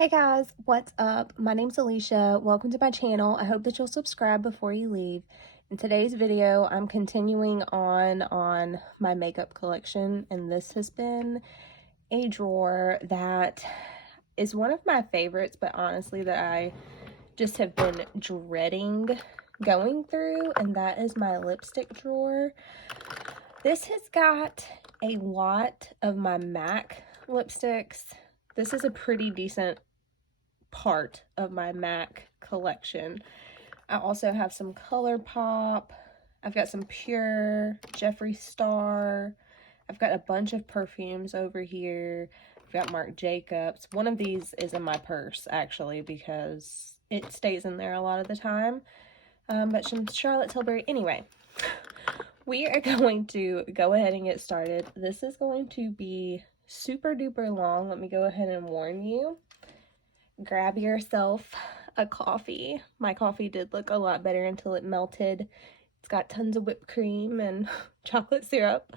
Hey guys, what's up? My name's Alicia. Welcome to my channel. I hope that you'll subscribe before you leave. In today's video, I'm continuing on my makeup collection, and this has been a drawer that is one of my favorites, but honestly that I just have been dreading going through, and that is my lipstick drawer. This has got a lot of my MAC lipsticks. This is a pretty decent part of my MAC collection. I also have some ColourPop. I've got some Pure, Jeffree Star. I've got a bunch of perfumes over here. I've got Marc Jacobs. One of these is in my purse, actually, because it stays in there a lot of the time. But some Charlotte Tilbury. Anyway, we are going to go ahead and get started. This is going to be super duper long. Let me go ahead and warn you. Grab yourself a coffee. My coffee did look a lot better until it melted. It's got tons of whipped cream and chocolate syrup.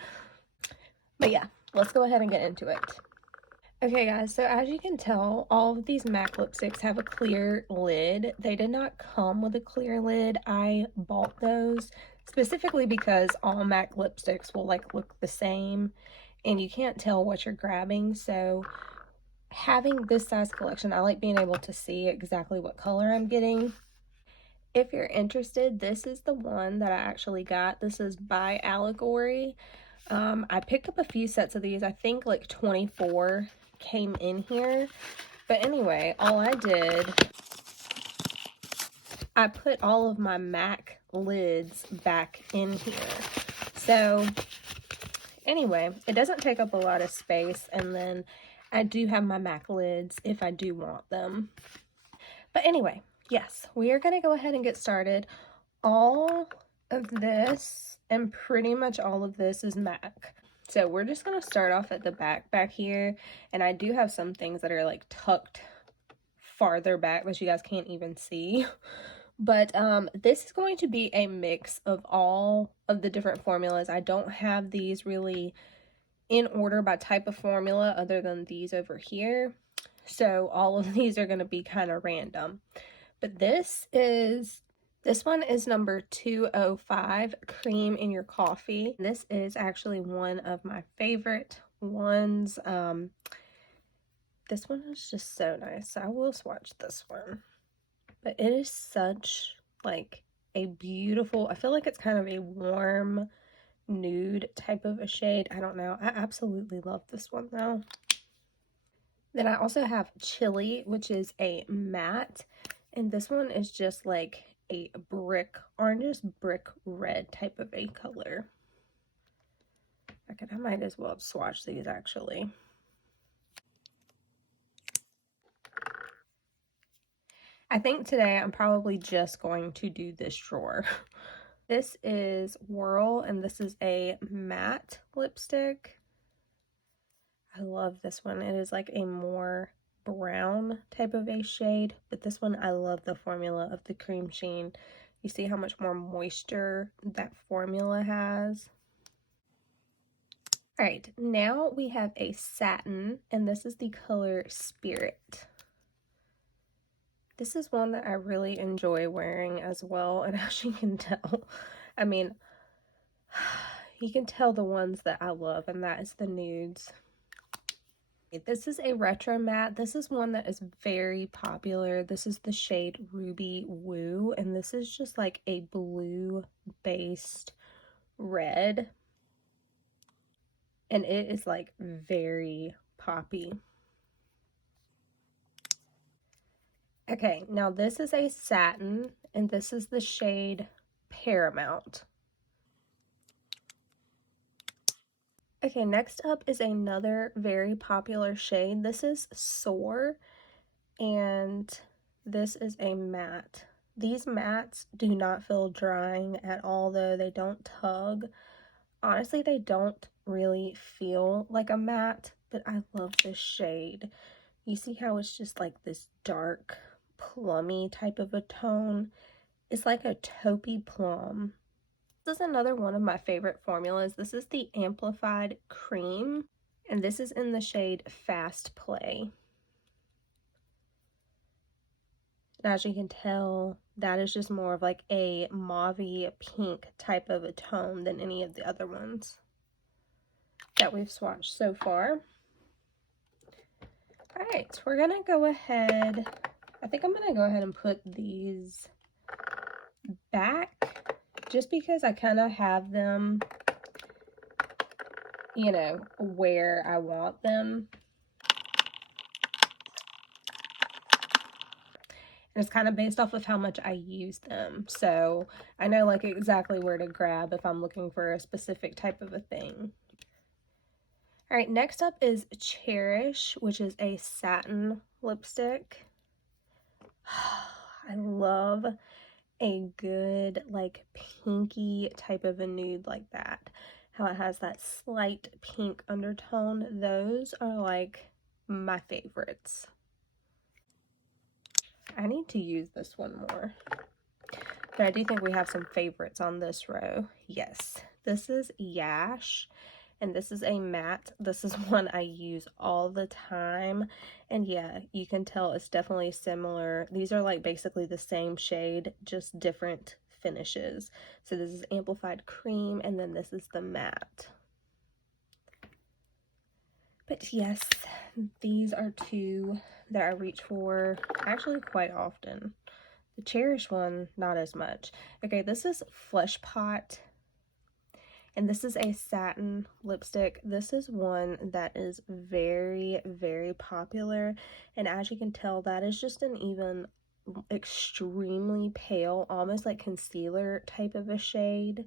But yeah, let's go ahead and get into it. Okay guys, so as you can tell, all of these MAC lipsticks have a clear lid. They did not come with a clear lid. I bought those specifically because all MAC lipsticks will look the same and you can't tell what you're grabbing. So having this size collection, I like being able to see exactly what color I'm getting. If you're interested, this is the one that I actually got. This is by Allegory. I picked up a few sets of these. I think like 24 came in here. But anyway, all I did, I put all of my MAC lids back in here. So anyway, it doesn't take up a lot of space, and then I do have my MAC lids if I do want them. But anyway, yes, we are going to go ahead and get started. All of this and pretty much all of this is MAC. So we're just going to start off at the back here. And I do have some things that are like tucked farther back that you guys can't even see. But this is going to be a mix of all of the different formulas. I don't have these really in order by type of formula other than these over here. So all of these are going to be kind of random. But this one is number 205, Cream in Your Coffee. This is actually one of my favorite ones. This one is just so nice. So I will swatch this one. But it is such like a beautiful, I feel like it's kind of a warm nude type of a shade. I don't know. I absolutely love this one though. Then I also have Chili, which is a matte, and this one is just like a brick, orange brick red type of a color. Okay, I might as well swatch these actually. I think today I'm probably just going to do this drawer. This is Whirl, and this is a matte lipstick. I love this one. It is like a more brown type of a shade, but this one, I love the formula of the cream sheen. You see how much more moisture that formula has. All right, now we have a satin, and this is the color Spirit. This is one that I really enjoy wearing as well, and as you can tell, I mean, you can tell the ones that I love, and that is the nudes. This is a retro matte. This is one that is very popular. This is the shade Ruby Woo, and this is just like a blue-based red, and it is like very poppy. Okay, now this is a satin, and this is the shade Paramount. Okay, next up is another very popular shade. This is Soar, and this is a matte. These mattes do not feel drying at all, though. They don't tug. Honestly, they don't really feel like a matte, but I love this shade. You see how it's just like this dark, plummy type of a tone? It's like a taupey plum. This is another one of my favorite formulas. This is the Amplified Cream, and this is in the shade Fast Play. And as you can tell, that is just more of like a mauvey pink type of a tone than any of the other ones that we've swatched so far. All right, we're gonna go ahead. I think I'm gonna go ahead and put these back just because I kind of have them, you know, where I want them. And it's kind of based off of how much I use them. So I know like exactly where to grab if I'm looking for a specific type of a thing. All right, next up is Cherish, which is a satin lipstick. I love a good like pinky type of a nude like that. How it has that slight pink undertone. Those are like my favorites. I need to use this one more. But I do think we have some favorites on this row. Yes, this is Yash, and this is a matte. This is one I use all the time. And yeah, you can tell it's definitely similar. These are like basically the same shade, just different finishes. So this is amplified cream, and then this is the matte. But yes, these are two that I reach for actually quite often. The Cherish one, not as much. Okay, this is Flesh Pot, and this is a satin lipstick. This is one that is very, very popular, and as you can tell, that is just an even extremely pale, almost like concealer type of a shade,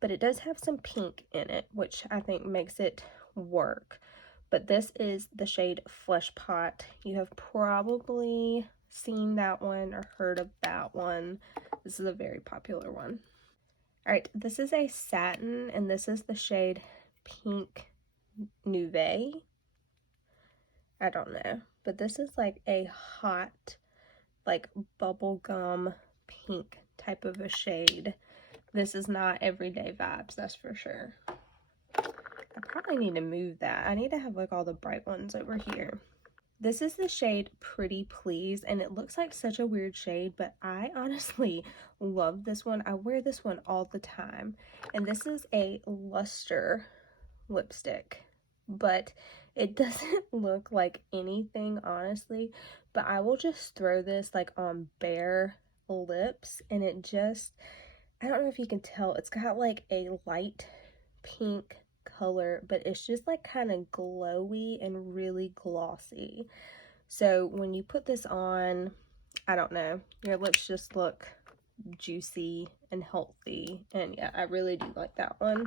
but it does have some pink in it, which I think makes it work. But this is the shade Flesh Pot. You have probably seen that one or heard of that one. This is a very popular one. All right, this is a satin, and this is the shade Pink Nuve. I don't know, but this is like a hot, like bubblegum pink type of a shade. This is not everyday vibes, that's for sure. I probably need to move that. I need to have like all the bright ones over here. This is the shade Pretty Please, and it looks like such a weird shade, but I honestly love this one. I wear this one all the time, and this is a luster lipstick, but it doesn't look like anything, honestly, but I will just throw this like on bare lips, and it just, I don't know if you can tell, it's got like a light pink color, but it's just like kind of glowy and really glossy. So when you put this on, I don't know, your lips just look juicy and healthy, and yeah, I really do like that one.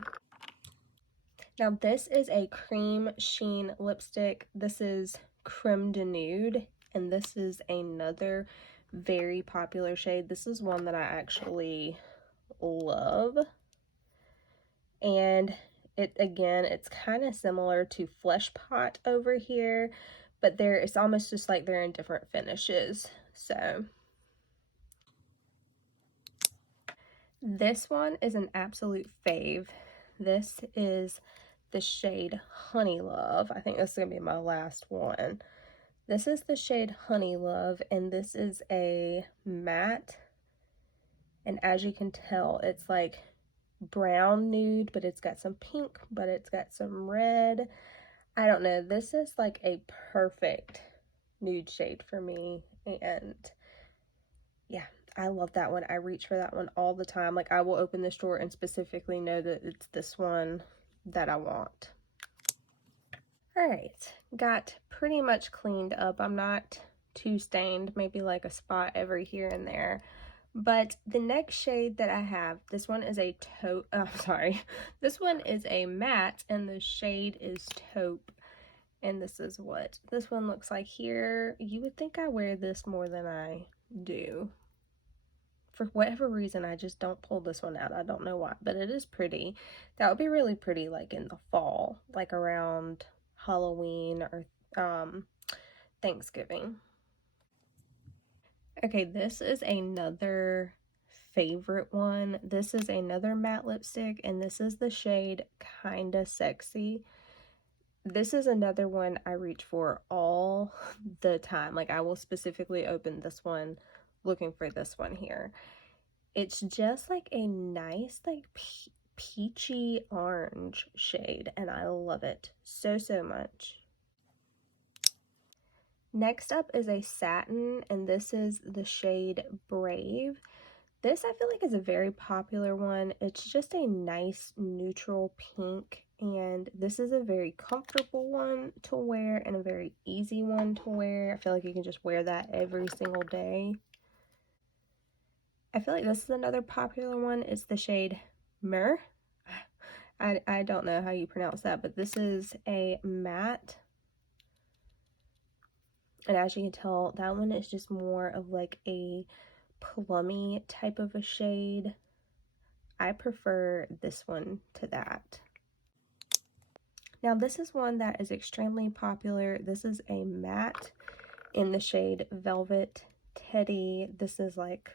Now this is a cream sheen lipstick. This is Creme de Nude, and this is another very popular shade. This is one that I actually love, and it's kind of similar to Flesh Pot over here, but it's almost just like they're in different finishes. So this one is an absolute fave. This is the shade Honey Love. I think this is gonna be my last one. This is the shade Honey Love, and this is a matte, and as you can tell, it's like brown nude, but it's got some pink, but it's got some red. I don't know, this is like a perfect nude shade for me, and yeah, I love that one. I reach for that one all the time. Like, I will open this drawer and specifically know that it's this one that I want. All right, got pretty much cleaned up. I'm not too stained, maybe like a spot every here and there. But the next shade that I have, this one is a taupe, this one is a matte, and the shade is taupe. And this is what this one looks like here. You would think I wear this more than I do. For whatever reason, I just don't pull this one out. I don't know why, but it is pretty. That would be really pretty like in the fall, like around Halloween or Thanksgiving. Okay, this is another favorite one. This is another matte lipstick, and this is the shade Kinda Sexy. This is another one I reach for all the time. Like, I will specifically open this one looking for this one here. It's just like a nice, like peachy orange shade, and I love it so, so much. Next up is a satin, and this is the shade Brave. This I feel like is a very popular one. It's just a nice neutral pink, and this is a very comfortable one to wear and a very easy one to wear. I feel like you can just wear that every single day. I feel like this is another popular one. It's the shade Myrrh. I don't know how you pronounce that, but this is a matte. And as you can tell, that one is just more of like a plummy type of a shade. I prefer this one to that. Now this is one that is extremely popular. This is a matte in the shade Velvet Teddy. This is like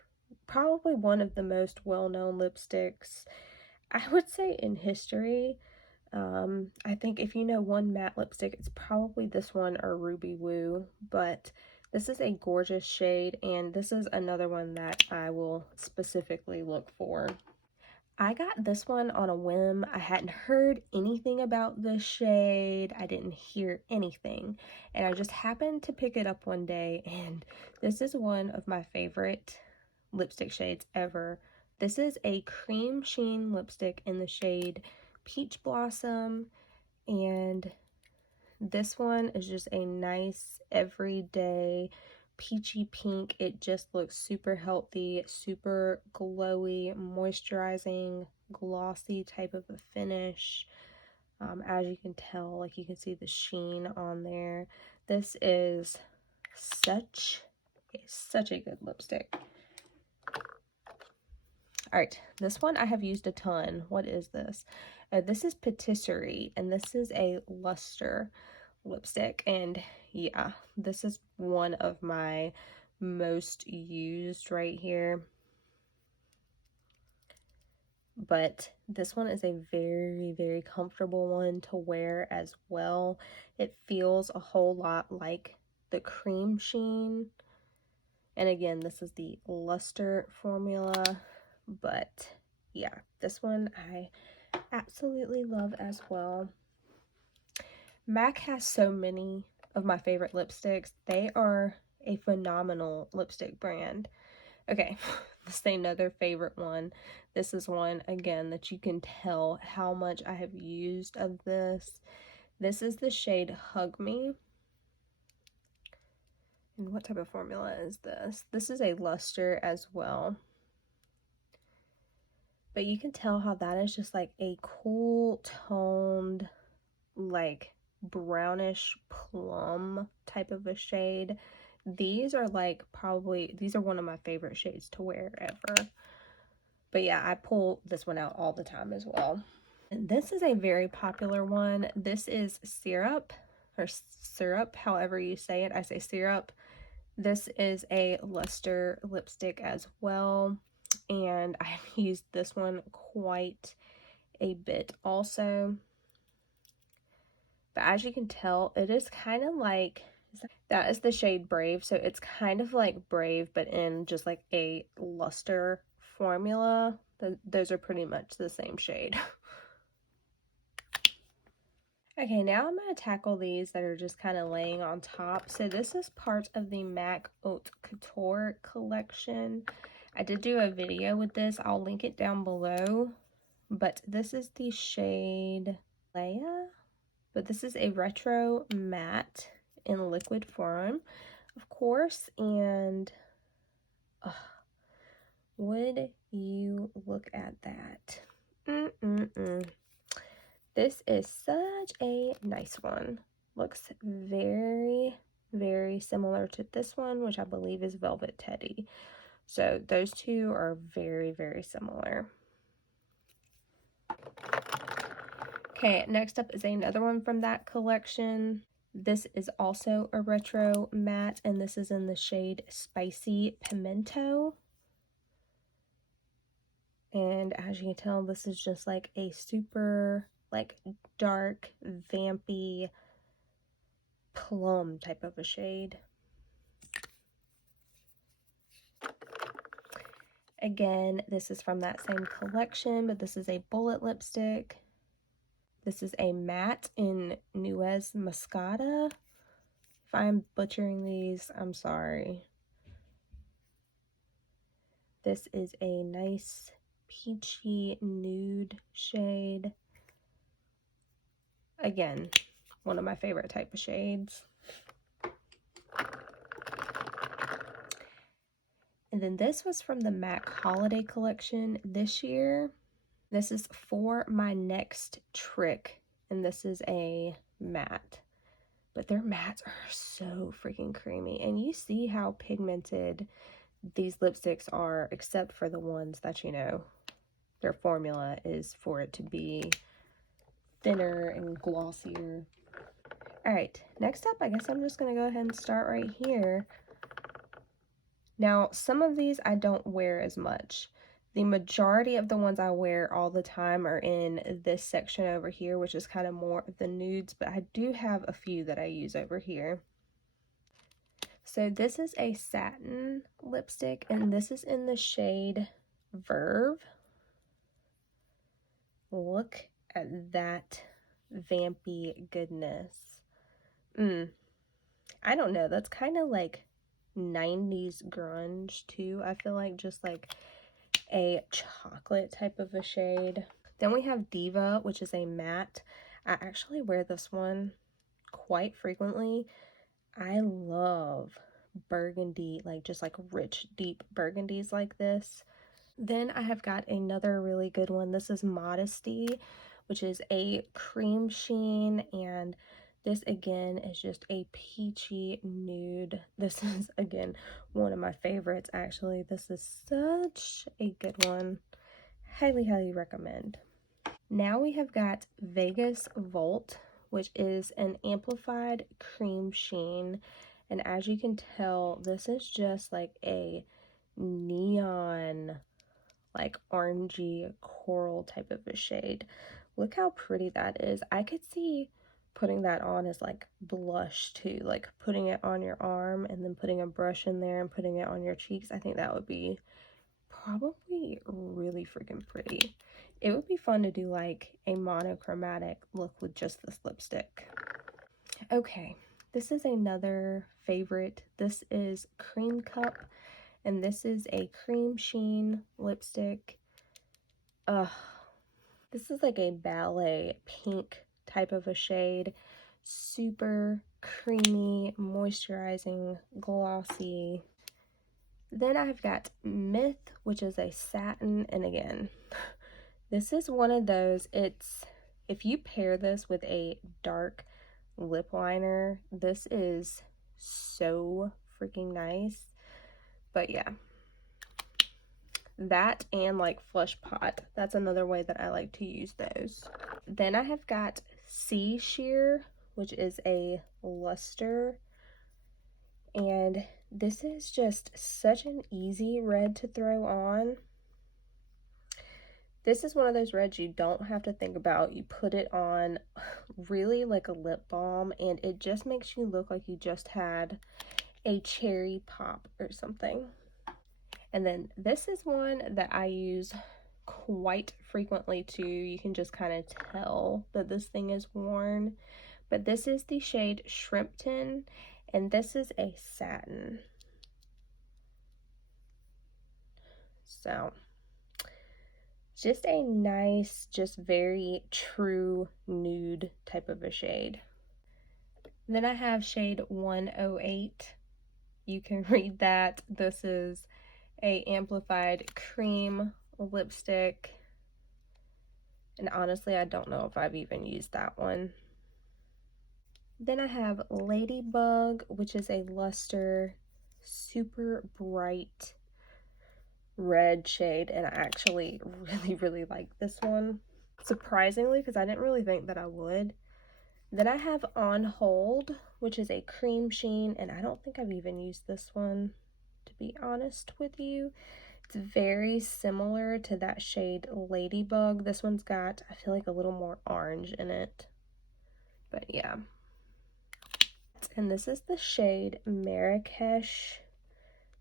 probably one of the most well-known lipsticks, I would say, in history. I think if you know one matte lipstick, it's probably this one or Ruby Woo, but this is a gorgeous shade, and this is another one that I will specifically look for. I got this one on a whim. I hadn't heard anything about this shade. I didn't hear anything, and I just happened to pick it up one day, and this is one of my favorite lipstick shades ever. This is a cream sheen lipstick in the shade Peach Blossom, and this one is just a nice everyday peachy pink. It just looks super healthy, super glowy, moisturizing, glossy type of a finish. As you can tell, like you can see the sheen on there. This is such a good lipstick. All right, this one I have used a ton. What is this? This is Patisserie, and this is a luster lipstick, and yeah, this is one of my most used right here. But this one is a very, very comfortable one to wear as well. It feels a whole lot like the cream sheen. And again, this is the luster formula. But yeah, this one I absolutely love as well. MAC has so many of my favorite lipsticks. They are a phenomenal lipstick brand. Okay, this is another favorite one. This is one, again, that you can tell how much I have used of this. This is the shade Hug Me. And what type of formula is this? This is a luster as well. But you can tell how that is just like a cool toned, like brownish plum type of a shade. These are like these are one of my favorite shades to wear ever. But yeah, I pull this one out all the time as well. And this is a very popular one. This is Syrup, or Syrup, however you say it. I say Syrup. This is a luster lipstick as well, and I've used this one quite a bit also. But as you can tell, it is kind of like, that is the shade Brave, so it's kind of like Brave, but in just like a luster formula. Those are pretty much the same shade. Okay, now I'm going to tackle these that are just kind of laying on top. So this is part of the MAC Haute Couture collection. I did do a video with this. I'll link it down below. But this is the shade Leia. But this is a retro matte in liquid form, of course. And would you look at that? This is such a nice one. Looks very, very similar to this one, which I believe is Velvet Teddy. So those two are very, very similar. Okay, next up is another one from that collection. This is also a retro matte, and this is in the shade Spicy Pimento. And as you can tell, this is just like a super like dark, vampy plum type of a shade. Again, this is from that same collection, but this is a bullet lipstick. This is a matte in Nuez Moscata. If I'm butchering these, I'm sorry. This is a nice peachy nude shade. Again, one of my favorite type of shades. And then this was from the MAC Holiday Collection this year. This is For My Next Trick, and this is a matte. But their mattes are so freaking creamy, and you see how pigmented these lipsticks are, except for the ones that, you know, their formula is for it to be thinner and glossier. Alright, next up, I guess I'm just going to go ahead and start right here. Now, some of these I don't wear as much. The majority of the ones I wear all the time are in this section over here, which is kind of more of the nudes, but I do have a few that I use over here. So this is a satin lipstick, and this is in the shade Verve. Look at that vampy goodness. I don't know, that's kind of like 90s grunge too. I feel like just like a chocolate type of a shade. Then we have Diva, which is a matte. I actually wear this one quite frequently. I love burgundy, like just like rich, deep burgundies like this. Then I have got another really good one. This is Modesty, which is a cream sheen, and this again is just a peachy nude. This is again one of my favorites actually. This is such a good one. Highly, highly recommend. Now we have got Vegas Volt, which is an amplified cream sheen, and as you can tell, this is just like a neon, like orangey coral type of a shade. Look how pretty that is. I could see putting that on as like blush too, like putting it on your arm and then putting a brush in there and putting it on your cheeks. I think that would be probably really freaking pretty. It would be fun to do like a monochromatic look with just this lipstick. Okay, this is another favorite. This is Cream Cup, and this is a cream sheen lipstick. This is like a ballet pink type of a shade. Super creamy, moisturizing, glossy. Then I've got Myth, which is a satin, and again, this is one of those, if you pair this with a dark lip liner, this is so freaking nice. But yeah, that and like Flush Pot, that's another way that I like to use those. Then I have got Sea Sheer, which is a luster, and this is just such an easy red to throw on. This is one of those reds you don't have to think about. You put it on really like a lip balm, and it just makes you look like you just had a cherry pop or something. And then this is one that I use quite frequently too. You can just kind of tell that this thing is worn. But this is the shade Shrimpton, and this is a satin. So, just a nice, just very true nude type of a shade. Then I have shade 108. You can read that. This is a amplified cream lipstick. And honestly, I don't know if I've even used that one. Then I have Ladybug, which is a luster, super bright red shade, and I actually really like this one, surprisingly, because I didn't really think that I would. Then I have On Hold, which is a cream sheen, and I don't think I've even used this one, to be honest with you. It's very similar to that shade Ladybug. This one's got, I feel like, a little more orange in it, but yeah. And this is the shade Marrakesh.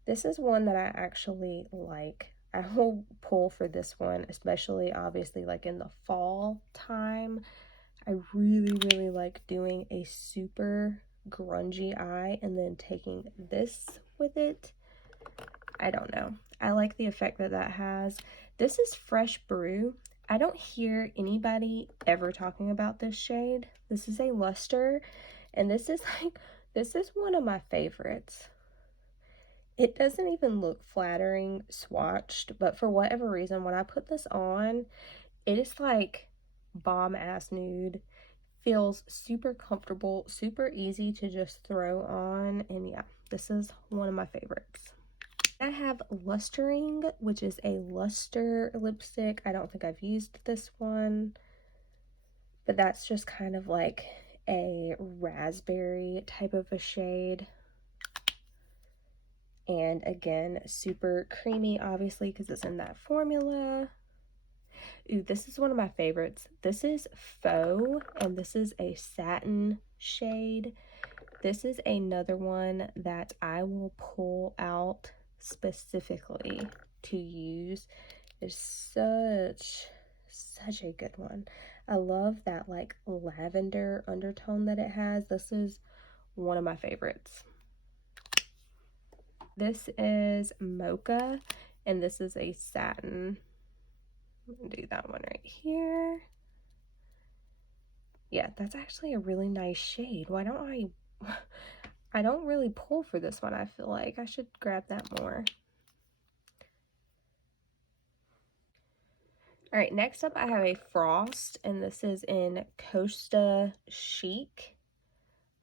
This is one that I actually like I will pull for this one, especially obviously like in the fall time. I really, really like doing a super grungy eye and then taking this with it. I don't know. I like the effect that that has. This is Fresh Brew. I don't hear anybody ever talking about this shade. This is a luster, and this is one of my favorites. It doesn't even look flattering swatched, but for whatever reason, when I put this on, it is like bomb ass nude. Feels super comfortable, super easy to just throw on, and yeah, this is one of my favorites. I have Lustering, which is a luster lipstick. I don't think I've used this one, but that's just kind of like a raspberry type of a shade. And again, super creamy, obviously, because it's in that formula. Ooh, this is one of my favorites. This is Faux, and this is a satin shade. This is another one that I will pull out specifically to use. It's such a good one. I love that like lavender undertone that it has. This is one of my favorites. This is Mocha, and this is a satin. I'm gonna do that one right here. Yeah, that's actually a really nice shade. Why don't I don't really pull for this one. I feel like I should grab that more. All right, next up I have a Frost, and this is in Costa Chic.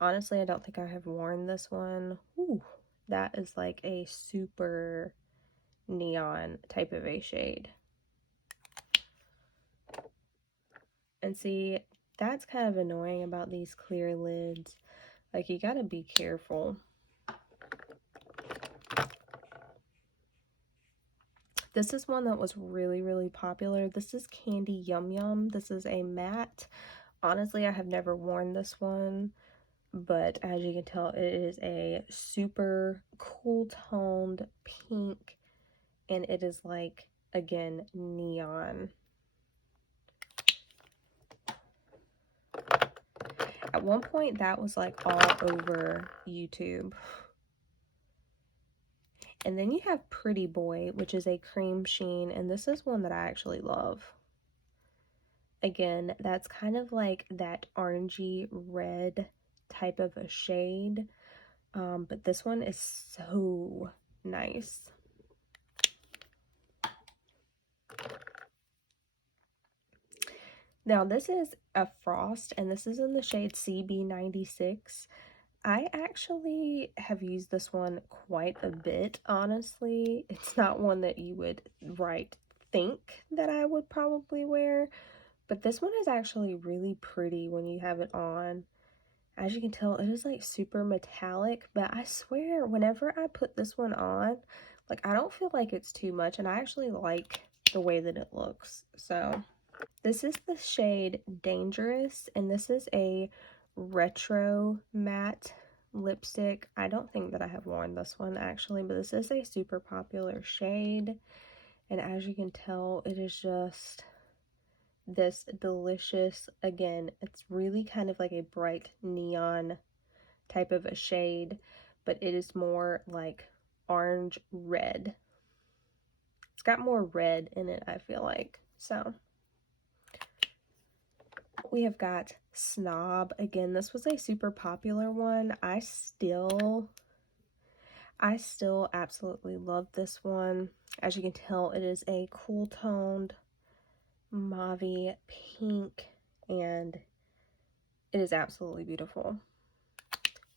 Honestly, I don't think I have worn this one. Ooh, that is like a super neon type of a shade. And see, that's kind of annoying about these clear lids. Like, you gotta be careful. This is one that was really, really popular. This is Candy Yum Yum. This is a matte. Honestly, I have never worn this one, but as you can tell, it is a super cool toned pink, and it is like, again, neon. At one point, that was like all over YouTube. And then you have Pretty Boy, which is a cream sheen, and this is one that I actually love. Again, that's kind of like that orangey red type of a shade, but this one is so nice. Now, this is a Frost, and this is in the shade CB96. I actually have used this one quite a bit, honestly. It's not one that you would think that I would probably wear, but this one is actually really pretty when you have it on. As you can tell, it is like super metallic, but I swear whenever I put this one on, like I don't feel like it's too much, and I actually like the way that it looks. So this is the shade Dangerous, and this is a retro matte lipstick. I don't think that I have worn this one actually, but this is a super popular shade, and as you can tell, it is just this delicious, again, it's really kind of like a bright neon type of a shade, but it is more like orange red. It's got more red in it, I feel like. So we have got Snob. Again, this was a super popular one. I still absolutely love this one. As you can tell, it is a cool toned mauve pink, and it is absolutely beautiful.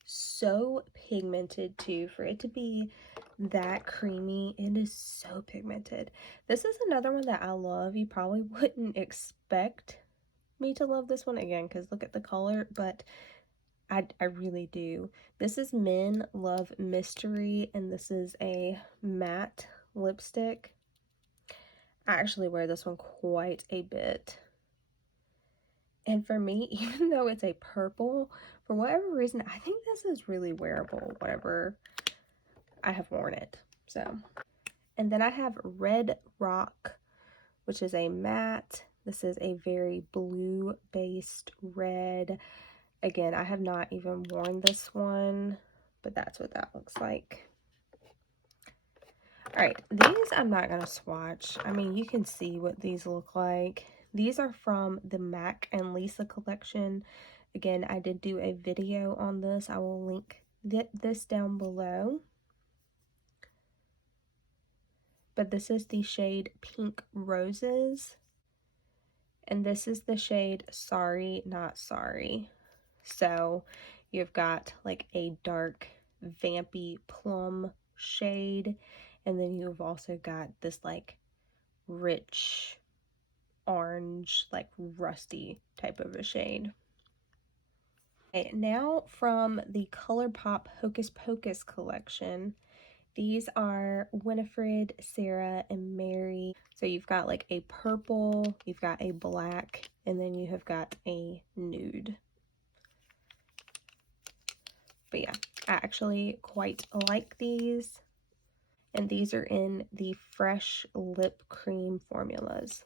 So pigmented too. For it to be that creamy, it is so pigmented. This is another one that I love. You probably wouldn't expect me to love this one, again, because look at the color, but I really do. This is Men Love Mystery, and this is a matte lipstick. I actually wear this one quite a bit. And for me, even though it's a purple, for whatever reason, I think this is really wearable whenever I have worn it. So, And then I have Red Rock, which is a matte. This is a very blue-based red. Again, I have not even worn this one, but that's what that looks like. All right, these I'm not going to swatch. I mean, you can see what these look like. These are from the Mac and Lisa collection. Again, I did do a video on this. I will link this down below. But this is the shade Pink Roses. And this is the shade Sorry Not Sorry. So you've got like a dark vampy plum shade, and then you've also got this like rich orange, like rusty type of a shade. Okay, now from the ColourPop Hocus Pocus collection, these are Winifred, Sarah, and Mary. So you've got like a purple, you've got a black, and then you have got a nude. But yeah, I actually quite like these. And these are in the Fresh Lip Cream formulas.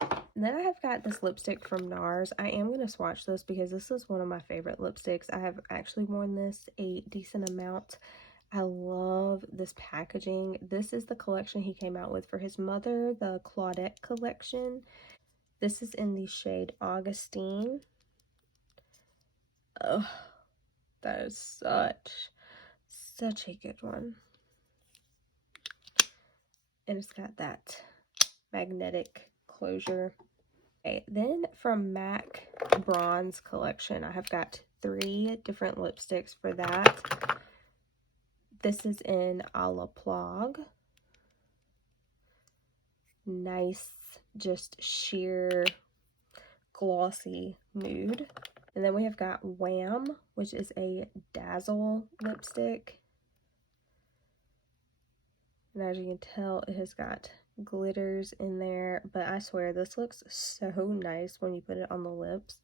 And then I have got this lipstick from NARS. I am going to swatch this because this is one of my favorite lipsticks. I have actually worn this a decent amount. I love this packaging. This is the collection he came out with for his mother, the Claudette collection. This is in the shade Augustine. Oh, that is such a good one. And it's got that magnetic closure. Okay, then from MAC Bronze collection, I have got 3 different lipsticks for that. This is in A La Plage. Nice, just sheer glossy nude. And then we have got Wham, which is a Dazzle lipstick. And as you can tell, it has got glitters in there, but I swear this looks so nice when you put it on the lips.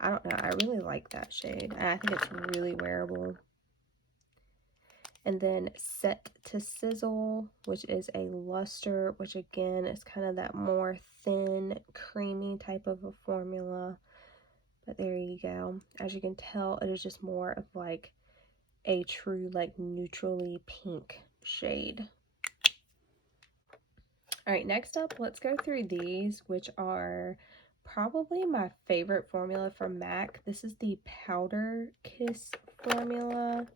I don't know, I really like that shade. I think it's really wearable. And then Set to Sizzle, which is a luster, which again is kind of that more thin, creamy type of a formula. But there you go. As you can tell, it is just more of like a true like neutrally pink shade. All right, next up, let's go through these, which are probably my favorite formula from MAC. This is the Powder Kiss formula.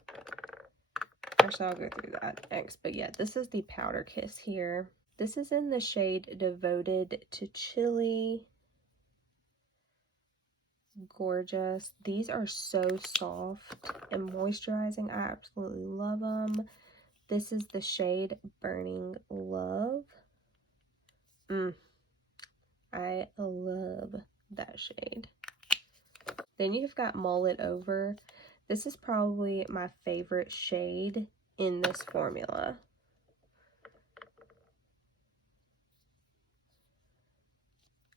Actually, I'll go through that next. But yeah, this is the Powder Kiss here. This is in the shade Devoted to Chili. Gorgeous. These are so soft and moisturizing. I absolutely love them. This is the shade Burning Love. I love that shade. Then you've got Mull It Over. This is probably my favorite shade in this formula.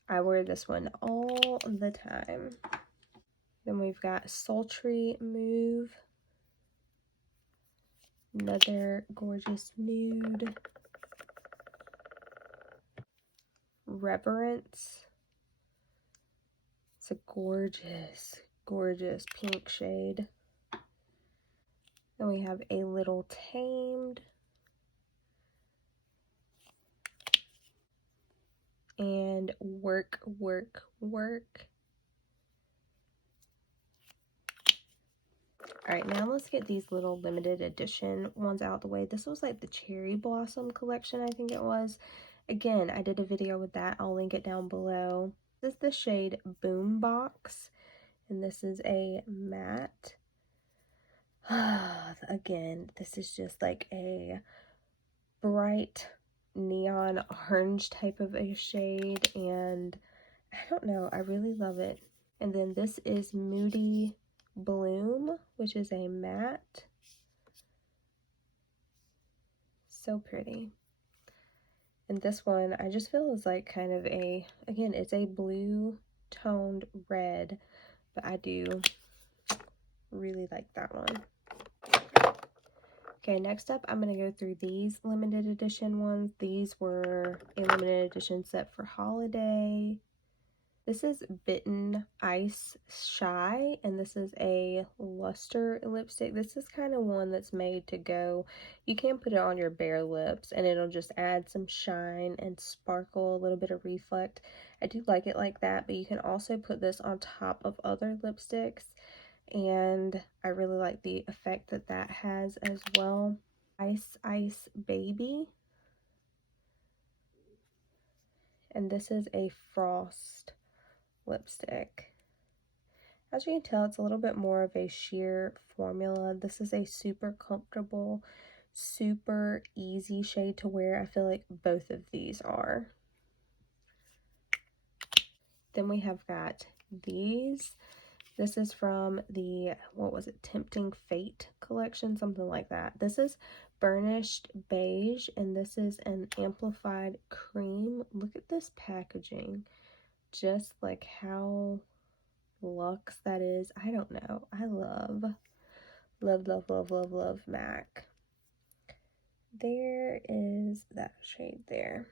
I wear this one all the time. Then we've got Sultry Move. Another gorgeous nude. Reverence. It's a gorgeous, gorgeous pink shade. Then we have A Little Tamed. And Work, Work, Work. All right, now let's get these little limited edition ones out the way. This was like the Cherry Blossom collection, I think it was. Again, I did a video with that. I'll link it down below. This is the shade Boombox, and this is a matte. Again, this is just like a bright neon orange type of a shade, and I don't know, I really love it. And then this is Moody Bloom, which is a matte. So pretty. And this one, I just feel is like kind of a, again, it's a blue toned red, but I do really like that one. Okay, next up, I'm going to go through these limited edition ones. These were a limited edition set for holiday. This is Bitten Ice Shy, and this is a luster lipstick. This is kind of one that's made to go, you can put it on your bare lips, and it'll just add some shine and sparkle, a little bit of reflect. I do like it like that, but you can also put this on top of other lipsticks, and I really like the effect that that has as well. Ice Baby, and this is a Frost lipstick. As you can tell, it's a little bit more of a sheer formula. This is a super comfortable, super easy shade to wear. I feel like both of these are. Then we have got these. This is from the, what was it, Tempting Fate collection, something like that. This is Burnished Beige, and this is an amplified cream. Look at this packaging. Just like how luxe that is. I don't know. I love MAC. There is that shade there.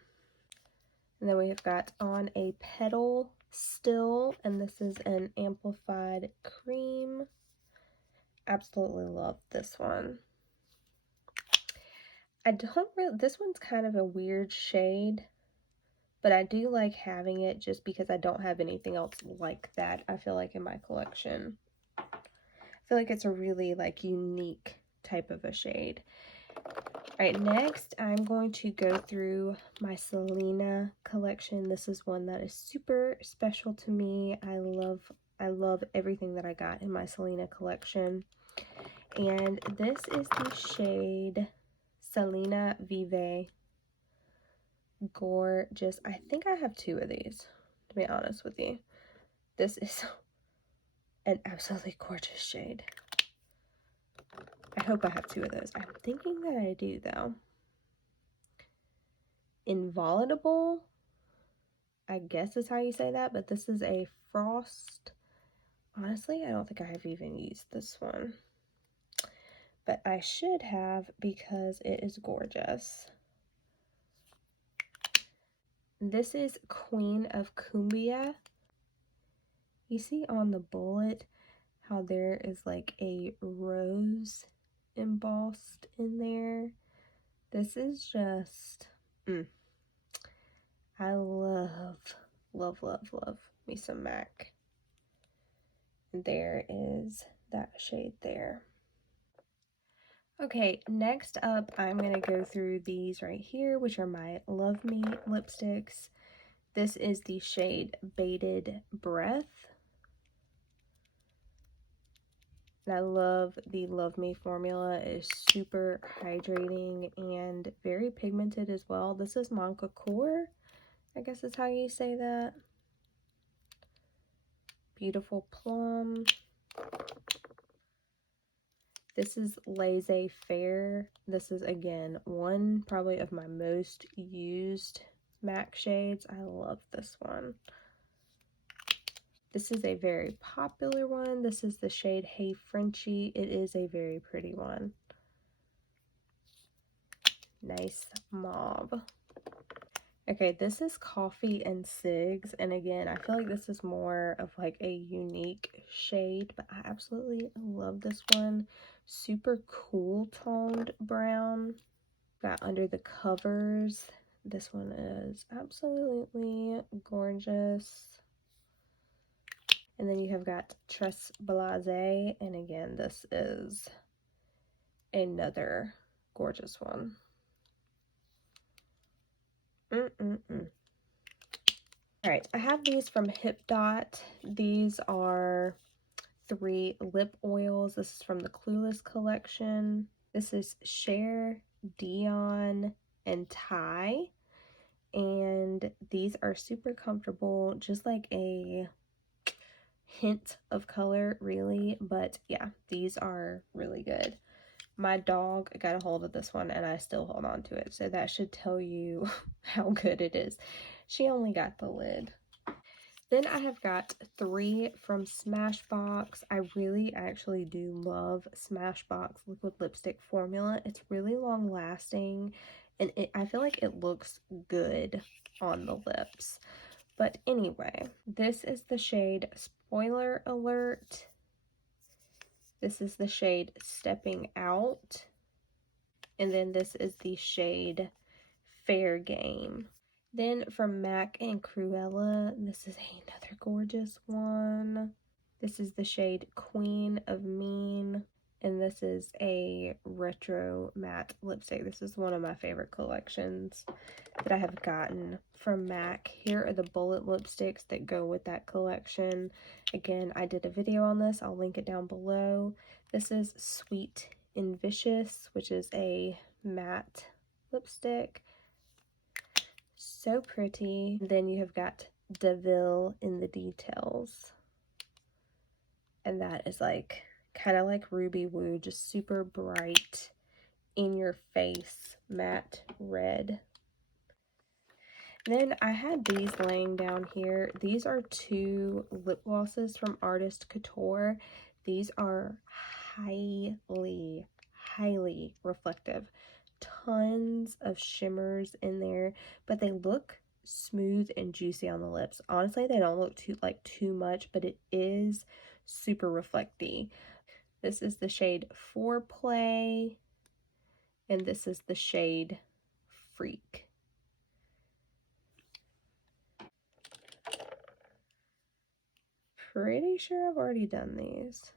And then we have got On a Petal Still, and this is an amplified cream. Absolutely love this one. I don't really, this one's kind of a weird shade, but I do like having it just because I don't have anything else like that, I feel like, in my collection. I feel like it's a really like unique type of a shade. Alright, next I'm going to go through my Selena collection. This is one that is super special to me. I love everything that I got in my Selena collection. And this is the shade Selena Vive Gorgeous. I think I have two of these, to be honest with you. This is an absolutely gorgeous shade. I hope I have two of those. I'm thinking that I do, though. Involitable, I guess is how you say that, but this is a Frost. Honestly, I don't think I have even used this one, but I should have because it is gorgeous. This is Queen of Cumbia. You see on the bullet how there is like a rose embossed in there. This is just, I love me some MAC. There is that shade there. Okay, next up, I'm going to go through these right here, which are my Love Me lipsticks. This is the shade Bated Breath. And I love the Love Me formula. It is super hydrating and very pigmented as well. This is Mancacore, I guess is how you say that. Beautiful Plum. This is Laissez-Faire. This is, again, one probably of my most used MAC shades. I love this one. This is a very popular one. This is the shade Hey Frenchie. It is a very pretty one. Nice mauve. Okay, this is Coffee and Cigs, and again, I feel like this is more of like a unique shade, but I absolutely love this one. Super cool toned brown. Got Under the Covers. This one is absolutely gorgeous. And then you have got Tres Blase, and again, this is another gorgeous one. Alright, I have these from Hip Dot. These are 3 lip oils. This is from the Clueless collection. This is Cher, Dion, and Ty. And these are super comfortable, just like a hint of color, really. But yeah, these are really good. My dog got a hold of this one and I still hold on to it, so that should tell you how good it is. She only got the lid. Then I have got 3 from Smashbox. I really actually do love Smashbox liquid lipstick formula. It's really long lasting, and I feel like it looks good on the lips. But anyway, this is the shade Spoiler Alert. This is the shade Stepping Out. And then this is the shade Fair Game. Then from MAC and Cruella, this is another gorgeous one. This is the shade Queen of Mean. And this is a retro matte lipstick. This is one of my favorite collections that I have gotten from MAC. Here are the bullet lipsticks that go with that collection. Again, I did a video on this. I'll link it down below. This is Sweet and Vicious, which is a matte lipstick. So pretty. Then you have got DeVille in the Details. And that is like kind of like Ruby Woo, just super bright, in your face, matte red. Then I had these laying down here. These are 2 lip glosses from Artist Couture. These are highly, highly reflective. Tons of shimmers in there, but they look smooth and juicy on the lips. Honestly, they don't look too much, but it is super reflecty. This is the shade Foreplay, and this is the shade Freak. Pretty sure I've already done these.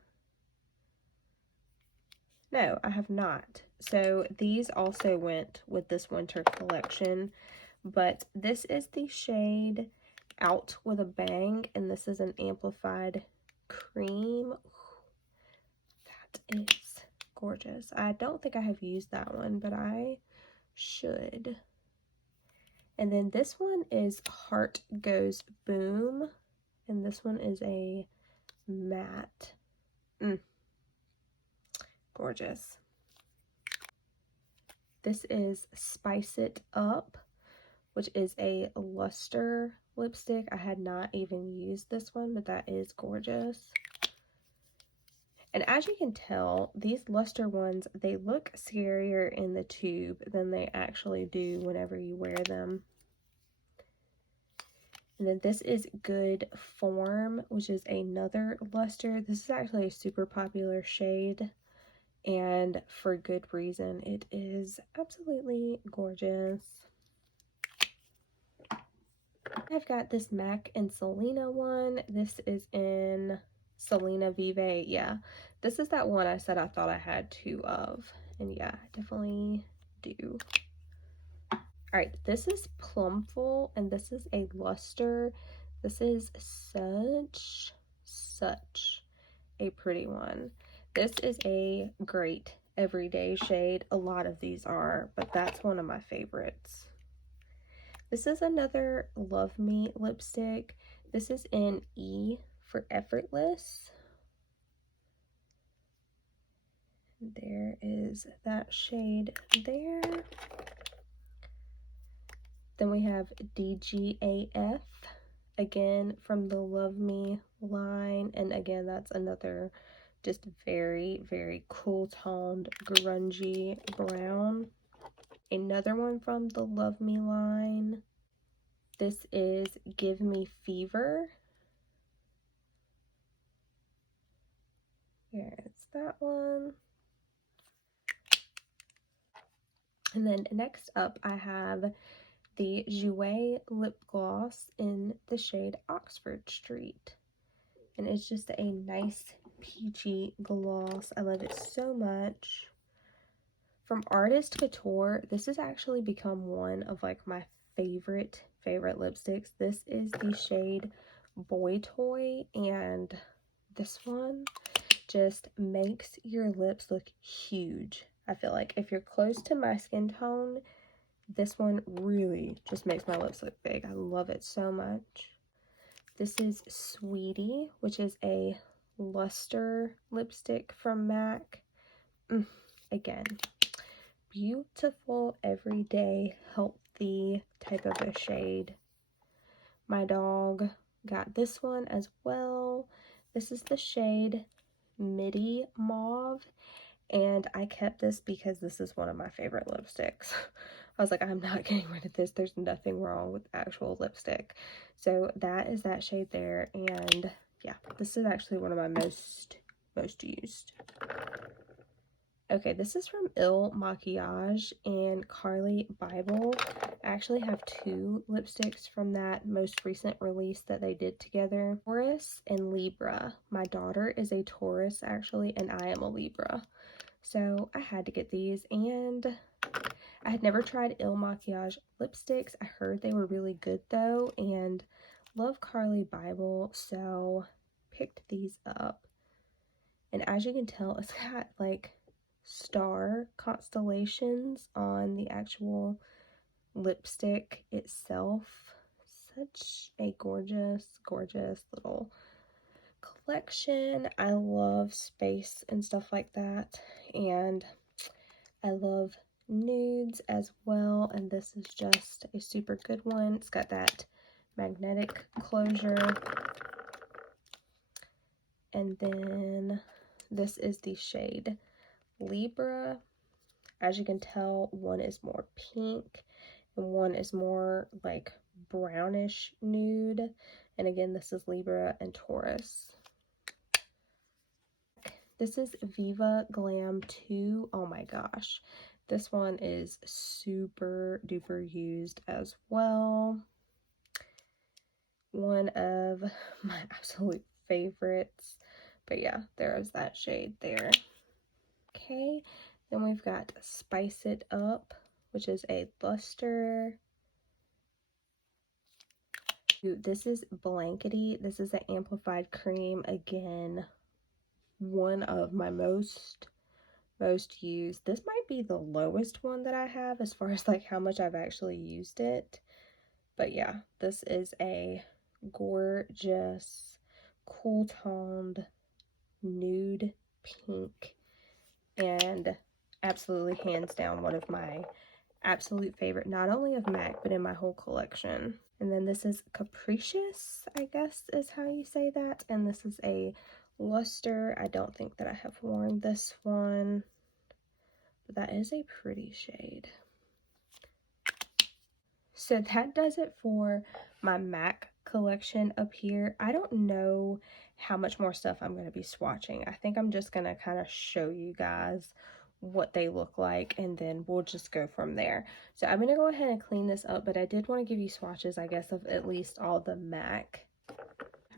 No, I have not. So these also went with this winter collection, but this is the shade Out with a Bang, and this is an amplified cream. That is gorgeous. I don't think I have used that one, but I should. And then this one is Heart Goes Boom, and this one is a matte. Gorgeous. This is Spice It Up, which is a luster lipstick. I had not even used this one, but that is gorgeous. And as you can tell, these luster ones, they look scarier in the tube than they actually do whenever you wear them. And then this is Good Form, which is another luster. This is actually a super popular shade, and for good reason. It is absolutely gorgeous. I've got this MAC and Selena one. This is in Selena Vive. Yeah, this is that one I said I thought I had 2 of. And yeah, I definitely do. Alright, this is Plumful, and this is a luster. This is such a pretty one. This is a great everyday shade. A lot of these are, but that's one of my favorites. This is another Love Me lipstick. This is in E for Effortless. There is that shade there. Then we have DGAF, again from the Love Me line, and again that's another just very, very cool toned grungy brown. Another one from the Love Me line. This is Give Me Fever. Here's that one. And then next up I have the Jouer lip gloss in the shade Oxford Street. And it's just a nice peachy gloss. I love it so much. From Artist Couture, this has actually become one of like my favorite lipsticks. This is the shade Boy Toy, and this one just makes your lips look huge. I feel like if you're close to my skin tone, this one really just makes my lips look big. I love it so much. This is Sweetie, which is a luster lipstick from MAC. Again, beautiful, everyday, healthy type of a shade. My dog Got this one as well. This is the shade Midi Mauve, and I kept this because this is one of my favorite lipsticks. I was like, I'm not getting rid of this. There's nothing wrong with actual lipstick. So that is that shade there, and yeah, this is actually one of my most used. Okay, this is from Il Maquillage and Carly Bible. I actually have two lipsticks from that most recent release that they did together. Taurus and Libra. My daughter is a Taurus actually, and I am a Libra. So I had to get these, and I had never tried Il Maquillage lipsticks. I heard they were really good though, and love Carly Bible, so picked these up. And as you can tell, it's got like star constellations on the actual lipstick itself. Such a gorgeous little collection. I love space and stuff like that, and I love nudes as well, and this is just a super good one. It's got that magnetic closure, and then this is the shade Libra. As you can tell, one is more pink and one is more like brownish nude. And again, this is Libra and Taurus. This is Viva Glam 2. Oh my gosh. This one is super duper used as well. One of my absolute favorites. But yeah, there is that shade there. Okay, then we've got Spice It Up, which is a luster. This is Blankety. This is an amplified cream. Again, one of my most used. This might be the lowest one that I have as far as like how much I've actually used it. But yeah, this is a gorgeous, cool toned nude pink, and absolutely hands down one of my absolute favorite, not only of MAC, but in my whole collection. And then this is Capricious, I guess is how you say that. And this is a luster. I don't think that I have worn this one, but that is a pretty shade. So that does it for my MAC collection up here. I don't know how much more stuff I'm going to be swatching. I think I'm just going to kind of show you guys what they look like, and then we'll just go from there. So I'm going to go ahead and clean this up, but I did want to give you swatches, I guess, of at least all the MAC.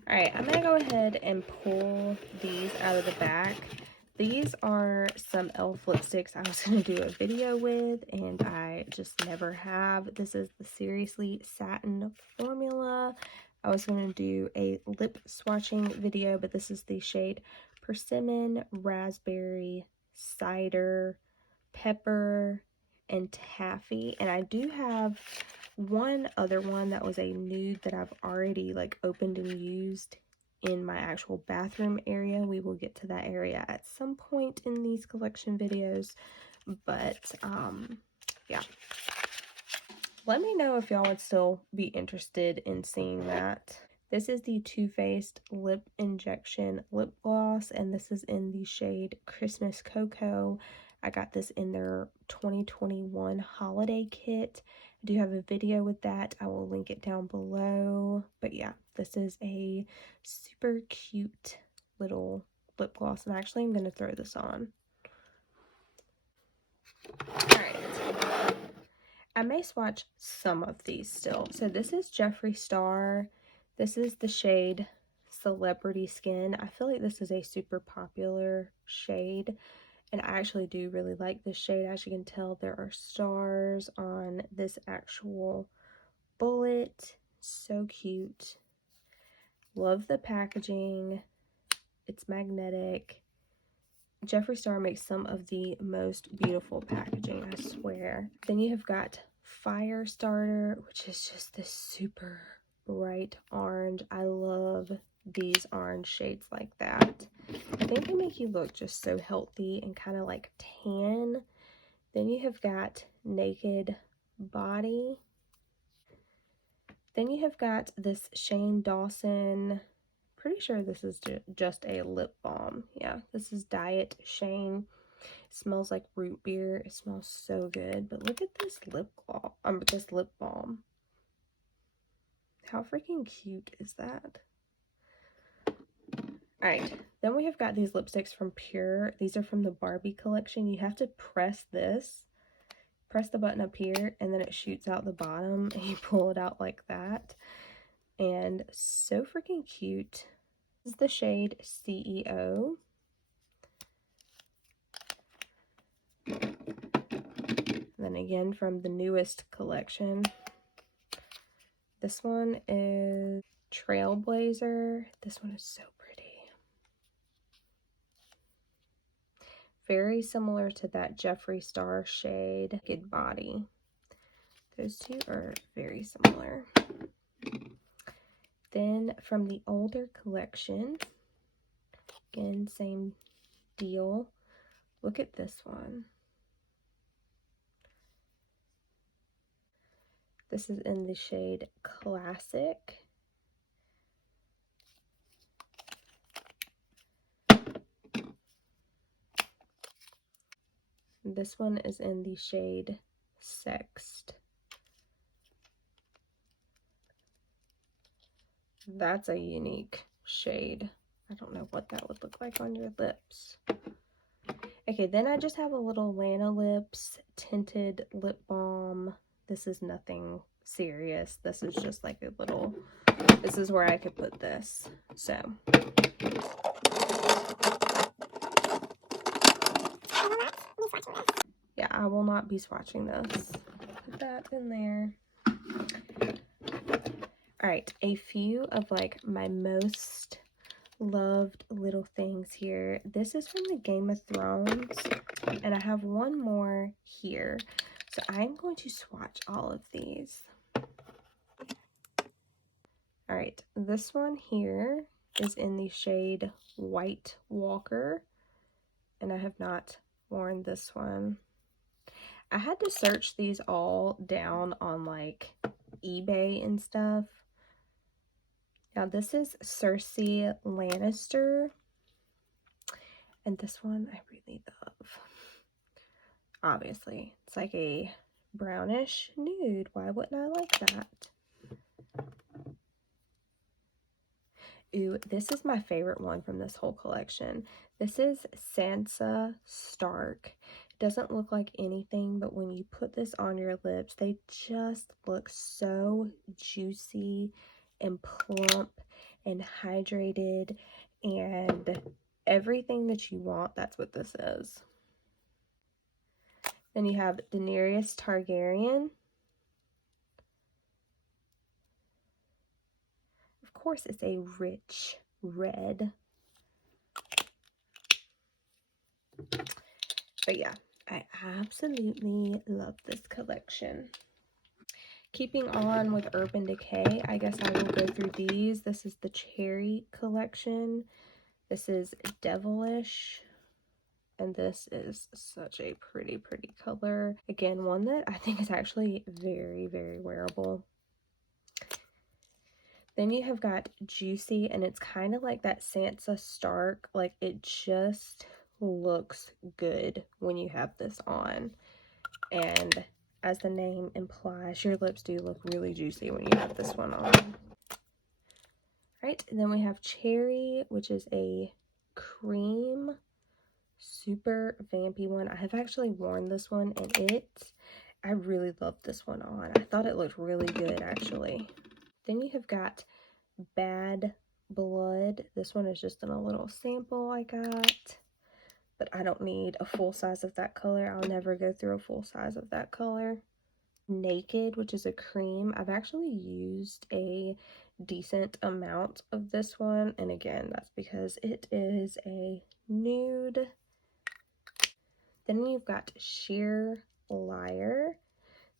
Alright, I'm going to go ahead and pull these out of the back. These are some e.l.f. lipsticks I was going to do a video with, and I just never have. This is the Seriously Satin formula. I was going to do a lip swatching video, but this is the shade Persimmon, Raspberry, Cider, Pepper, and Taffy. And I do have one other one that was a nude that I've already like opened and used in my actual bathroom area. We will get to that area at some point in these collection videos, but yeah, let me know if y'all would still be interested in seeing that. This is the Too Faced Lip Injection Lip Gloss, and this is in the shade Christmas Cocoa. I got this in their 2021 holiday kit. I do have a video with that. I will link it down below. But yeah, this is a super cute little lip gloss, and actually I'm going to throw this on. Alright. I may swatch some of these still. So this is Jeffree Star. This is the shade Celebrity Skin. I feel like this is a super popular shade, and I actually do really like this shade. As you can tell, there are stars on this actual bullet. So cute. Love the packaging. It's magnetic. Jeffree Star makes some of the most beautiful packaging, I swear. Then you have got Fire Starter, which is just this super bright orange. I love these orange shades like that. I think they make you look just so healthy and kind of like tan. Then you have got Naked Body. Then you have got this Shane Dawson, pretty sure this is just a lip balm. Yeah, this is Diet Shane. It smells like root beer. It smells so good. But look at this lip gloss, this lip balm. How freaking cute is that? Alright, then we have got these lipsticks from Pure. These are from the Barbie collection. You have to press the button up here, and then it shoots out the bottom, and you pull it out like that. And so freaking cute. This is the shade CEO. And then again from the newest collection. This one is Trailblazer. This one is so pretty. Very similar to that Jeffree Star shade, Good Body. Those two are very similar. Then from the older collection, again, same deal. Look at this one. This is in the shade Classic. This one is in the shade Sext. That's a unique shade. I don't know what that would look like on your lips. Okay, then I just have a little Lana Lips tinted lip balm. This is nothing serious. This is just like a little, this is where I could put this. So. Yeah, I will not be swatching this. Put that in there. Alright, a few of like my most loved little things here. This is from the Game of Thrones, and I have one more here. So I'm going to swatch all of these. Alright, this one here is in the shade White Walker, and I have not worn this one. I had to search these all down on like eBay and stuff. Now this is Cersei Lannister, and this one I really love. Obviously, it's like a brownish nude. Why wouldn't I like that? Ooh, this is my favorite one from this whole collection. This is Sansa Stark. It doesn't look like anything, but when you put this on your lips, they just look so juicy and plump and hydrated and everything that you want. That's what this is. Then you have Daenerys Targaryen. Of course, it's a rich red. But yeah, I absolutely love this collection. Keeping on with Urban Decay, I guess I will go through these. This is the Cherry collection. This is Devilish. And this is such a pretty, pretty color. Again, one that I think is actually very, very wearable. Then you have got Juicy, and it's kind of like that Sansa Stark. Like, it just looks good when you have this on. And as the name implies, your lips do look really juicy when you have this one on. Right, and then we have Cherry, which is a cream, super vampy one. I have actually worn this one, and I really loved this one on. I thought it looked really good, actually. Then you have got Bad Blood. This one is just in a little sample I got, but I don't need a full size of that color. I'll never go through a full size of that color. Naked, which is a cream. I've actually used a decent amount of this one, and again, that's because it is a nude. Then you've got Sheer Liar.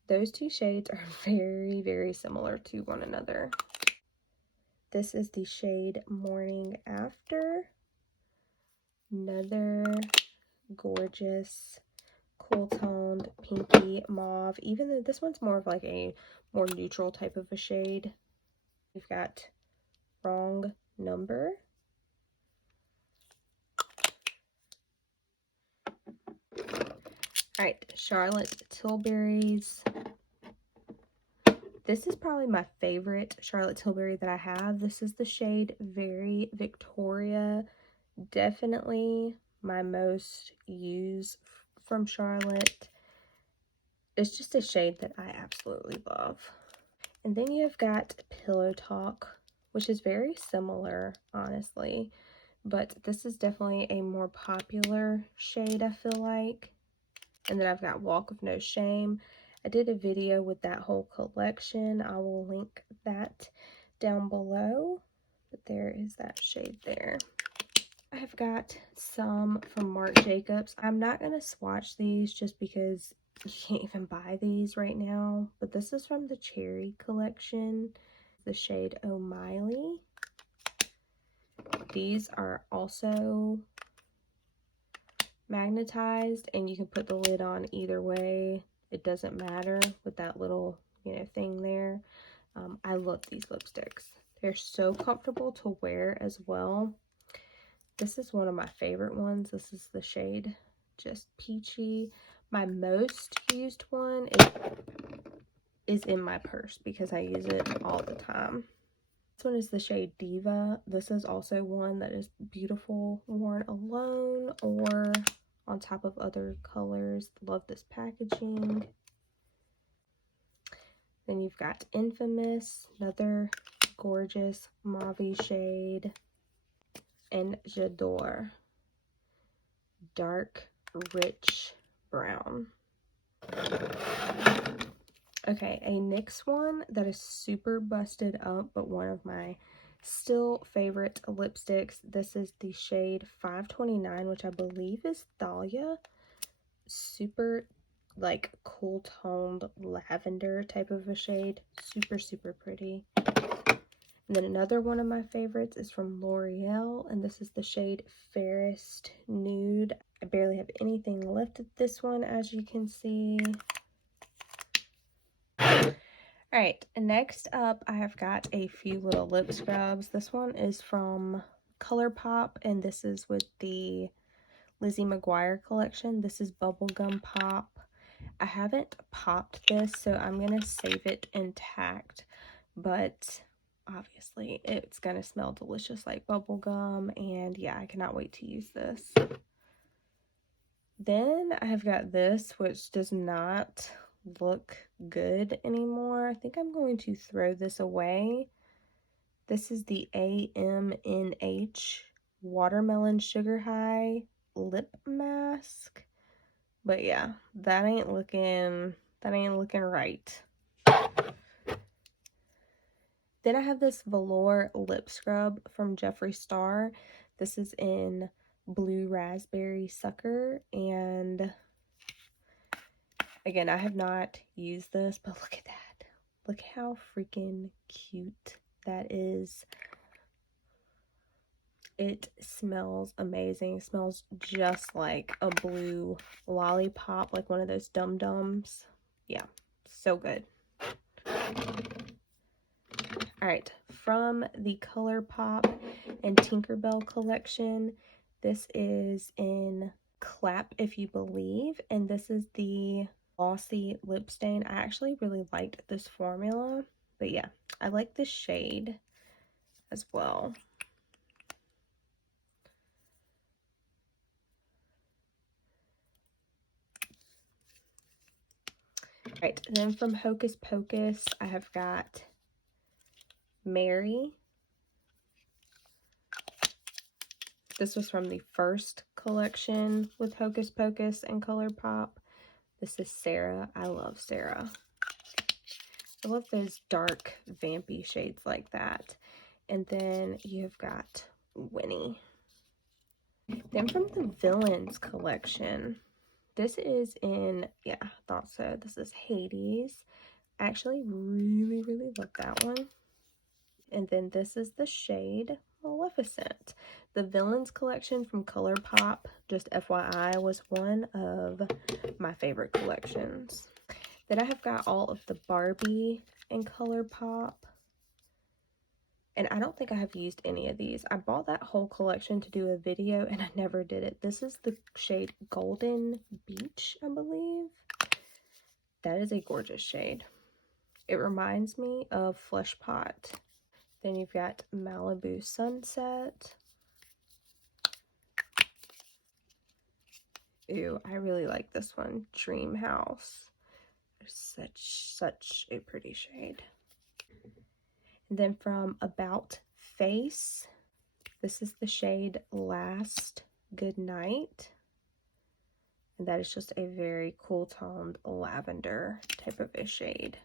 Those two shades are very, very similar to one another. This is the shade Morning After. Another gorgeous cool toned pinky mauve, even though this one's more of like a more neutral type of a shade. We've got Wrong Number. Alright, Charlotte Tilbury's. This is probably my favorite Charlotte Tilbury that I have. This is the shade Very Victoria. Definitely my most used from Charlotte. It's just a shade that I absolutely love. And then you've got Pillow Talk, which is very similar, honestly. But this is definitely a more popular shade, I feel like. And then I've got Walk of No Shame. I did a video with that whole collection. I will link that down below. But there is that shade there. I have got some from Marc Jacobs. I'm not going to swatch these just because you can't even buy these right now. But this is from the Cherry collection. The shade Oh Miley. These are also magnetized, and you can put the lid on either way. It doesn't matter with that little, thing there. I love these lipsticks. They're so comfortable to wear as well. This is one of my favorite ones. This is the shade Just Peachy. My most used one is in my purse because I use it all the time. This one is the shade Diva. This is also one that is beautiful worn alone or on top of other colors. Love this packaging. Then you've got Infamous, another gorgeous mauve shade, and J'adore, dark, rich brown. Okay, a NYX one that is super busted up, but one of my still favorite lipsticks. This is the shade 529, which I believe is Thalia. Super like cool toned lavender type of a shade. Super, super pretty. And then another one of my favorites is from L'Oreal, and this is the shade Fairest Nude. I barely have anything left of this one, as you can see. Alright, next up I have got a few little lip scrubs. This one is from ColourPop, and this is with the Lizzie McGuire collection. This is Bubblegum Pop. I haven't popped this, so I'm going to save it intact, but obviously it's going to smell delicious like bubblegum, and yeah, I cannot wait to use this. Then I have got this, which does not look good anymore. I think I'm going to throw this away. This is the AMNH Watermelon Sugar High Lip Mask. But yeah, that ain't looking right. Then I have this velour lip scrub from Jeffree Star. This is in Blue Raspberry Sucker, and again, I have not used this, but look at that. Look how freaking cute that is. It smells amazing. It smells just like a blue lollipop, like one of those dum-dums. Yeah, so good. Alright, from the ColourPop and Tinkerbell collection, this is in Clap If You Believe, and this is the glossy lip stain. I actually really liked this formula, but yeah, I like this shade as well. Right, then from Hocus Pocus, I have got Mary. This was from the first collection with Hocus Pocus and ColourPop. This is Sarah. I love Sarah. I love those dark, vampy shades like that. And then you've got Winnie. Then from the Villains collection, this is in, yeah, I thought so. This is Hades. I actually really, really love that one. And then this is the shade Maleficent. The Villains collection from ColourPop, just FYI, was one of my favorite collections. Then I have got all of the Barbie and ColourPop. And I don't think I have used any of these. I bought that whole collection to do a video and I never did it. This is the shade Golden Beach, I believe. That is a gorgeous shade. It reminds me of Flesh Pot. Then you've got Malibu Sunset. Ooh, I really like this one, Dream House. Such a pretty shade. And then from About Face, this is the shade Last Good Night. And that is just a very cool toned lavender type of a shade.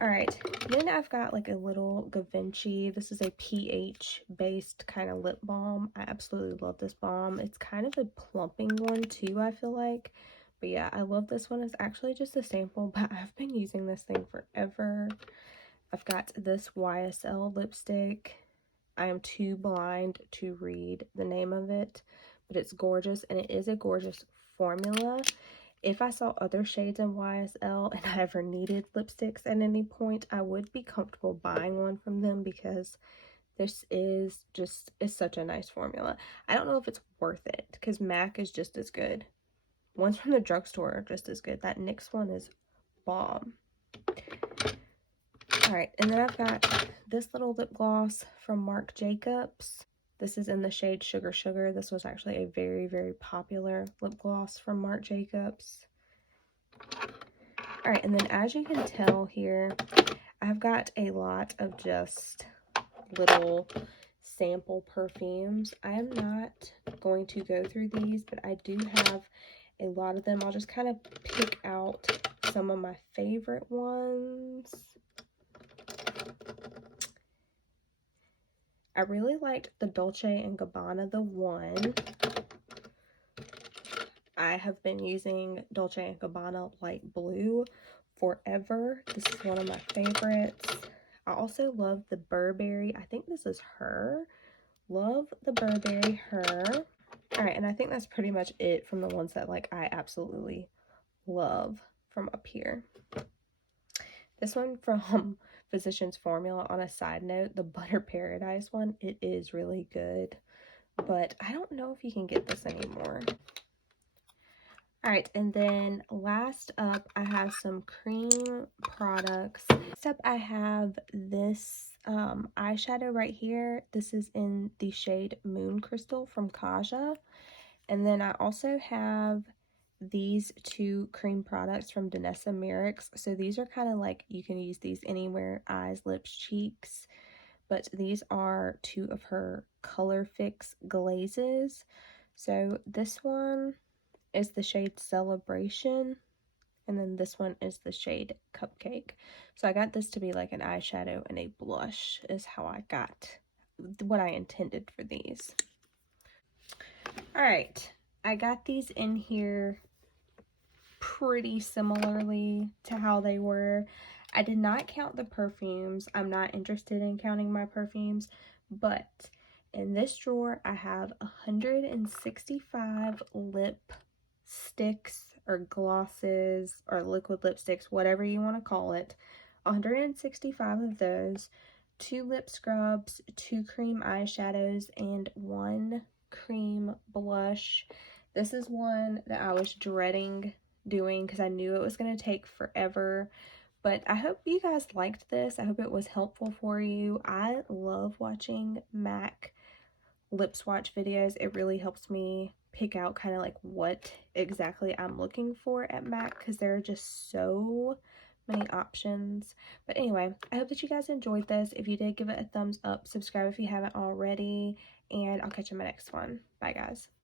All right, then I've got like a little Givenchy. This is a pH based kind of lip balm. I absolutely love this balm. It's kind of a plumping one too, I feel like. But yeah, I love this one. It's actually just a sample, but I've been using this thing forever. I've got this YSL lipstick. I am too blind to read the name of it, but it's gorgeous, and it is a gorgeous formula. If I saw other shades in YSL and I ever needed lipsticks at any point, I would be comfortable buying one from them, because this is just, it's such a nice formula. I don't know if it's worth it, because MAC is just as good. Ones from the drugstore are just as good. That NYX one is bomb. Alright, and then I've got this little lip gloss from Marc Jacobs. This is in the shade Sugar Sugar. This was actually a very, very popular lip gloss from Marc Jacobs. Alright, and then as you can tell here, I've got a lot of just little sample perfumes. I am not going to go through these, but I do have a lot of them. I'll just kind of pick out some of my favorite ones. I really liked the Dolce & Gabbana, the one. I have been using Dolce & Gabbana Light Blue forever. This is one of my favorites. I also love the Burberry. I think this is Her. Love the Burberry Her. Alright, and I think that's pretty much it from the ones that like I absolutely love from up here. This one from Physicians Formula, on a side note, the Butter Paradise one, it is really good, but I don't know if you can get this anymore. Alright, and then last up, I have some cream products. Next up, I have this eyeshadow right here. This is in the shade Moon Crystal from Kaja. And then I also have these two cream products from Danessa Myricks. So these are kind of like, you can use these anywhere, eyes, lips, cheeks. But these are two of her Color Fix glazes. So this one is the shade Celebration, and then this one is the shade Cupcake. So I got this to be like an eyeshadow and a blush is how I got what I intended for these. Alright, I got these in here pretty similarly to how they were. I did not count the perfumes. I'm not interested in counting my perfumes, but in this drawer I have 165 lip sticks or glosses or liquid lipsticks, whatever you want to call it. 165 of those, 2 lip scrubs, 2 cream eyeshadows, and 1 cream blush. This is one that I was dreading doing because I knew it was going to take forever, but I hope you guys liked this. I hope it was helpful for you. I love watching MAC lip swatch videos. It really helps me pick out kind of like what exactly I'm looking for at MAC, because there are just so many options. But anyway, I hope that you guys enjoyed this. If you did, give it a thumbs up, subscribe if you haven't already, and I'll catch you in my next one. Bye guys.